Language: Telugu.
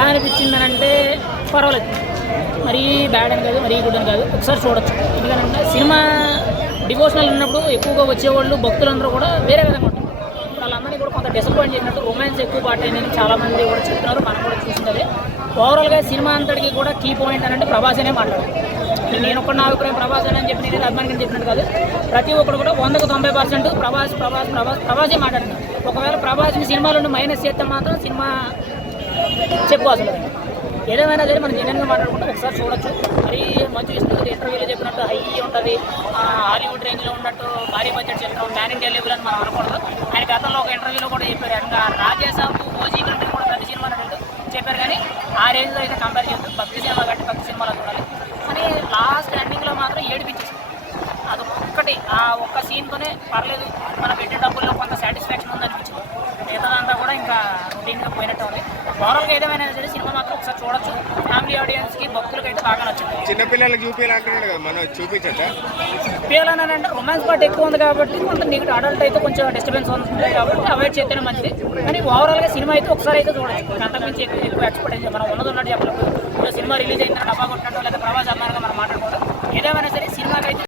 ఎలా అనిపించింది అని అంటే పర్వాలేదు, మరీ బ్యాడ్ అని కాదు, మరీ గుడ్ అని కాదు, ఒకసారి చూడొచ్చు. ఎందుకంటే సినిమా డివోషనల్ ఉన్నప్పుడు ఎక్కువగా వచ్చేవాళ్ళు భక్తులందరూ కూడా వేరే విధంగా ఉంటారు. వాళ్ళందరినీ కూడా కొంత డిసప్పాయింట్ చేసినట్టు రొమాన్స్ ఎక్కువ పాట అయిందని చాలామంది కూడా చెప్తున్నారు, మనం కూడా చూసింది. ఓవరాల్గా సినిమా అంతటికి కూడా కీ పాయింట్ అని అంటే ప్రభాస్ అనే మాట్లాడారు. నేను ఒక్కడ నా అభిప్రాయం ప్రభాస్ అని చెప్పి నేను అభిమానికి చెప్పినట్టు కాదు, ప్రతి ఒక్కరు కూడా 100% ప్రభాసే మాట్లాడుతున్నారు. ఒకవేళ ప్రభాస్ని సినిమాలో మైనస్ చేస్తే మాత్రం సినిమా చెప్పుకోవాల్సి. ఏదేమైనా సరే మనం జెన్యున్గా మాట్లాడుకుంటే ఒకసారి చూడొచ్చు. మరి మంచి ఇస్తుంది, ఇంటర్వ్యూలో చెప్పినట్టు హై ఉంటుంది, హాలీవుడ్ రేంజ్లో ఉన్నట్టు భారీ బడ్జెట్ చిత్రం, ప్యాన్ ఇండియా లెవెల్ అని మనం అనకూడదు. ఆయన గతంలో ఒక ఇంటర్వ్యూలో కూడా చెప్పారు, ఇంకా రాజేసాబ్ ఓజీ కంటే కూడా ప్రతి సినిమా నటుడు చెప్పారు, కానీ ఆ రేంజ్లో అయితే కంపేర్ చేస్తుంది. భక్తి సినిమా కంటే భక్తి సినిమాలో చూడాలి. కానీ లాస్ట్ ఎండింగ్లో మాత్రం ఏడిపించేసి అది ఒక్కటి, ఆ ఒక్క సీన్తోనే పర్లేదు, మనం పెట్టే డబ్బుల్లో కొంత సాటిస్ఫాక్షన్ ఉందనిపించింది. మిగతాదంతా కూడా ఇంకా రొటీన్గా పోయినట్టు ఉంది. ఓవరాల్గా ఏదేమైనా సరే సినిమా మాత్రం ఒకసారి చూడొచ్చు. ఫ్యామిలీ ఆడియన్స్కి భక్తులకి అయితే బాగా నచ్చింది. చిన్నపిల్లలకి చూపించాలంటున్నాడు కదా, మనం చూపించచ్చా? చూపించాలని అంటే రొమాన్స్ పార్ట్ ఎక్కువ ఉంది కాబట్టి కొంత నెగిటివ్, అడల్ట్ అయితే కొంచెం డిస్టర్బెన్స్ ఉంటుంది కాబట్టి అవాయిడ్ చేస్తేనే మంచిది. కానీ ఓవరాల్గా సినిమా అయితే ఒకసారి అయితే చూడొచ్చు. అంతకుమించి ఎక్కువ ఎక్స్పెక్ట్ మనం ఉన్నది ఉన్నట్టు చెప్పలేదు. సినిమా రిలీజ్ అయిన డబ్బా కొట్టినట్టు లేదా ప్రభాస్ అభిమానంగా మనం మాట్లాడుకోవడం. ఏదేమైనా సరే సినిమాకి అయితే